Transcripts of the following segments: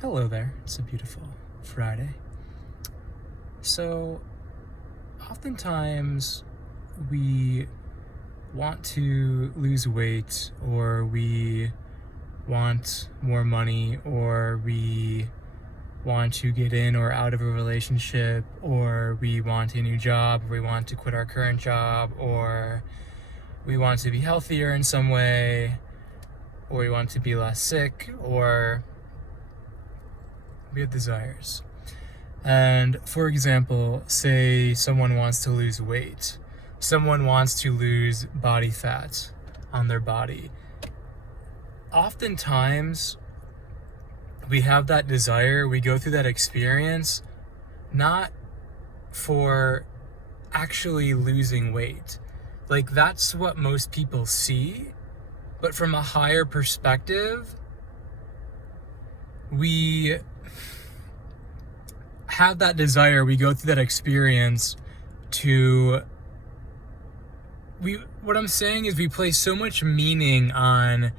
Hello there, it's a beautiful Friday. So, oftentimes we want to lose weight, or we want more money, or we want to get in or out of a relationship, or we want a new job, or we want to quit our current job, or we want to be healthier in some way, or we want to be less sick, or we have desires. And for example, say someone wants to lose weight. Someone wants to lose body fat on their body. Oftentimes, we have that desire, we go through that experience, not for actually losing weight. Like, that's what most people see, but from a higher perspective, we have that desire, we go through that experience what I'm saying is we place so much meaning on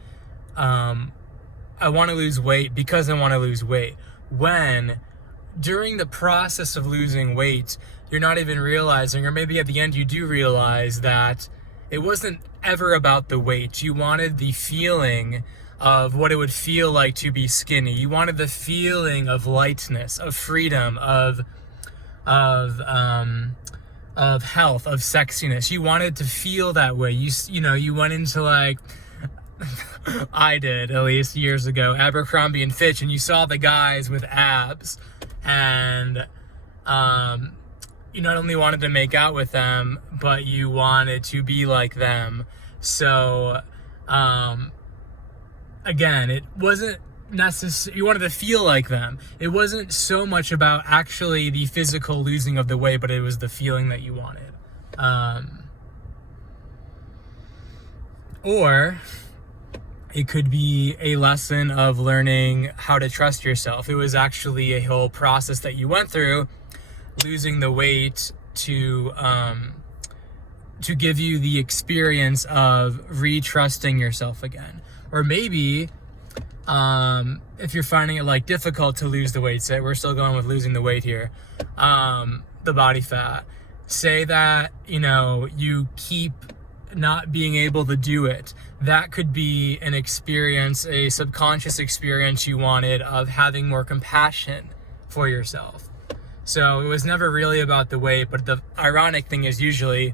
I want to lose weight because I want to lose weight, when during the process of losing weight you're not even realizing, or maybe at the end you do realize, that it wasn't ever about the weight. You wanted the feeling of what it would feel like to be skinny. You wanted the feeling of lightness, of freedom, of health, of sexiness. You wanted to feel that way. You went into, like, I did, at least years ago, Abercrombie and Fitch, and you saw the guys with abs, and you not only wanted to make out with them, but you wanted to be like them. So again, it wasn't necessary. You wanted to feel like them. It wasn't so much about actually the physical losing of the weight, but it was the feeling that you wanted. Or it could be a lesson of learning how to trust yourself. It was actually a whole process that you went through, losing the weight to give you the experience of re-trusting yourself again. Or maybe if you're finding it like difficult to lose the weight, say we're still going with losing the weight here, the body fat, say that you keep not being able to do it. That could be an experience, a subconscious experience you wanted, of having more compassion for yourself. So it was never really about the weight, but the ironic thing is usually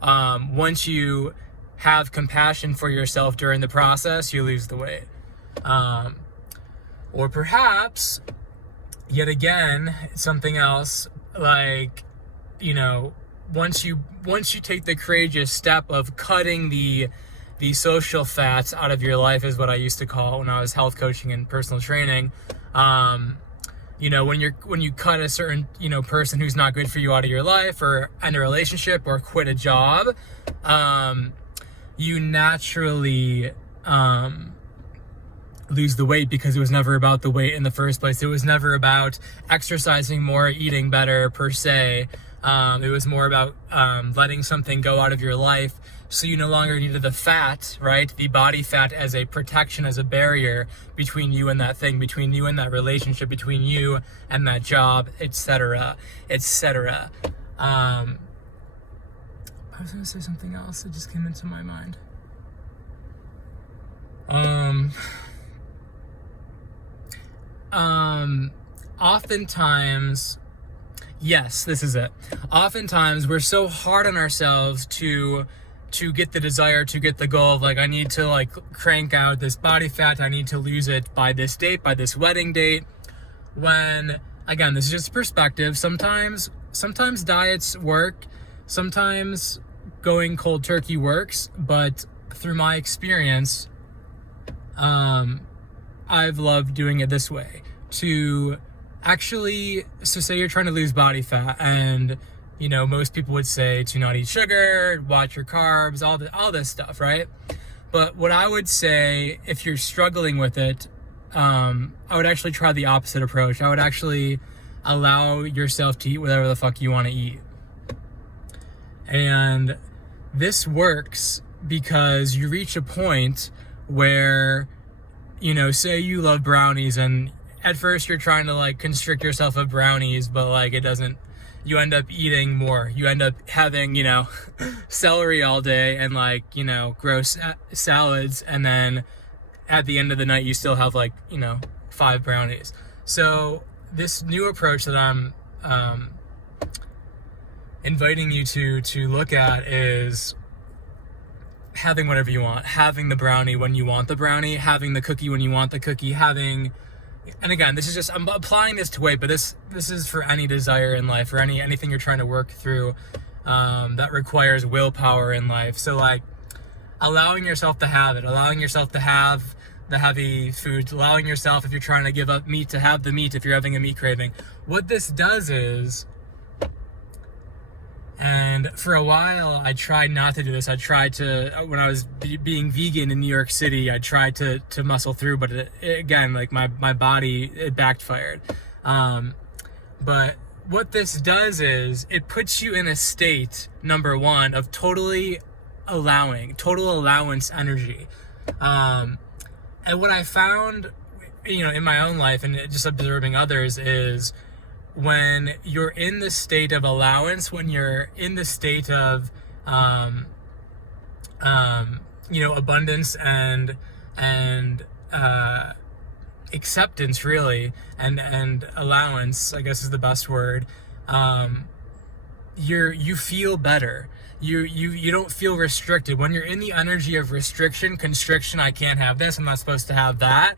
once you have compassion for yourself during the process, you lose the weight. Or perhaps, yet again, something else, like, once you take the courageous step of cutting the social fats out of your life, is what I used to call it when I was health coaching and personal training. When you cut a certain person who's not good for you out of your life, or end a relationship, or quit a job, you naturally lose the weight, because it was never about the weight in the first place. It was never about exercising more, eating better per se. It was more about letting something go out of your life, so you no longer needed the fat, right? The body fat as a protection, as a barrier between you and that thing, between you and that relationship, between you and that job, etc., etc. I was going to say something else that just came into my mind. Oftentimes, yes, this is it. Oftentimes, we're so hard on ourselves to get the desire, to get the goal of, like, I need to, like, crank out this body fat, I need to lose it by this date, by this wedding date, when, again, this is just perspective. Sometimes diets work, sometimes going cold turkey works, but through my experience, I've loved doing it this way. So say you're trying to lose body fat, and most people would say to not eat sugar, watch your carbs, all this stuff, right? But what I would say, if you're struggling with it, I would actually try the opposite approach. I would actually allow yourself to eat whatever the fuck you want to eat. And this works because you reach a point where, say you love brownies and at first you're trying to like constrict yourself of brownies, but like it doesn't, you end up eating more. You end up having, celery all day and like, gross salads. And then at the end of the night, you still have like, 5 brownies. So this new approach that I'm inviting you to look at is having whatever you want, having the brownie when you want the brownie, having the cookie when you want the cookie, and again, this is just, I'm applying this to weight, but this is for any desire in life, or anything you're trying to work through that requires willpower in life. So like allowing yourself to have it, allowing yourself to have the heavy foods, allowing yourself, if you're trying to give up meat, to have the meat if you're having a meat craving. What this does is, and for a while I tried not to do this. I tried to, when I was being vegan in New York City, I tried to muscle through, but again, like my body, it backfired. But what this does is it puts you in a state, number one, of total allowance energy. And what I found, in my own life and just observing others, is when you're in the state of allowance, when you're in the state of, abundance and acceptance, really, and allowance, I guess is the best word. You feel better. You don't feel restricted. When you're in the energy of restriction, constriction, I can't have this, I'm not supposed to have that,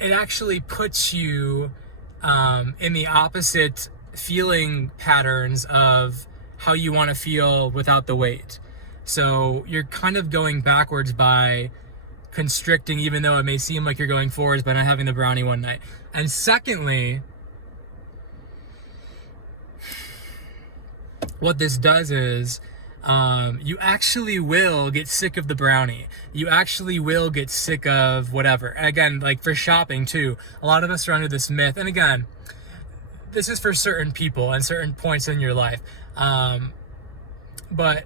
it actually puts you in the opposite feeling patterns of how you want to feel without the weight. So you're kind of going backwards by constricting, even though it may seem like you're going forwards by not having the brownie one night. And secondly, what this does is you actually will get sick of the brownie. You actually will get sick of whatever. And again, like for shopping too, a lot of us are under this myth. And again, this is for certain people and certain points in your life. But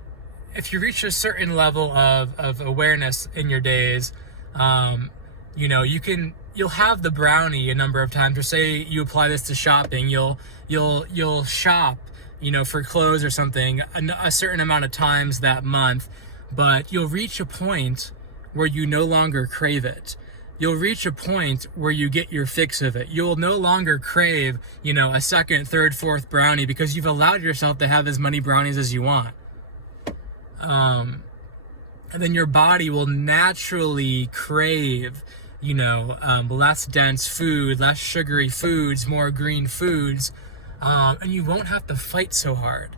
if you reach a certain level of awareness in your days, you'll have the brownie a number of times. Or say you apply this to shopping, you'll shop, for clothes or something, a certain amount of times that month, but you'll reach a point where you no longer crave it. You'll reach a point where you get your fix of it. You'll no longer crave, a second, third, fourth brownie, because you've allowed yourself to have as many brownies as you want. And then your body will naturally crave, less dense food, less sugary foods, more green foods. And you won't have to fight so hard.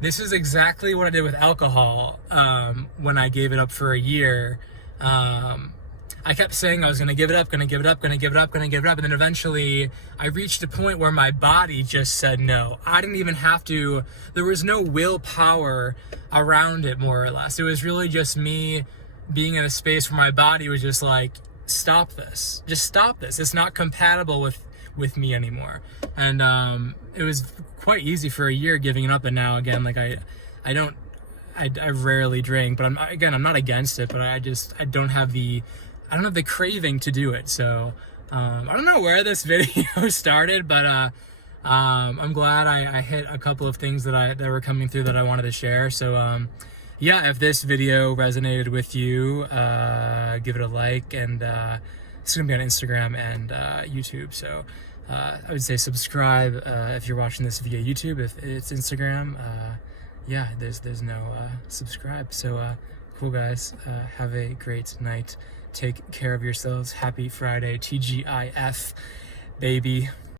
This is exactly what I did with alcohol when I gave it up for a year. I kept saying I was going to give it up, and then eventually I reached a point where my body just said no. I didn't even have to, there was no willpower around it, more or less. It was really just me being in a space where my body was just like, stop this. Just stop this. It's not compatible with me anymore. And it was quite easy for a year giving it up, and now again, like I rarely drink, but I'm not against it, but I don't have the craving to do it. So I don't know where this video started, but I'm glad I hit a couple of things that were coming through that I wanted to share. So yeah, if this video resonated with you, give it a like, and it's gonna be on Instagram and YouTube. So I would say subscribe if you're watching this via YouTube. If it's Instagram, yeah, there's no subscribe. So cool, guys. Have a great night. Take care of yourselves. Happy Friday. TGIF, baby.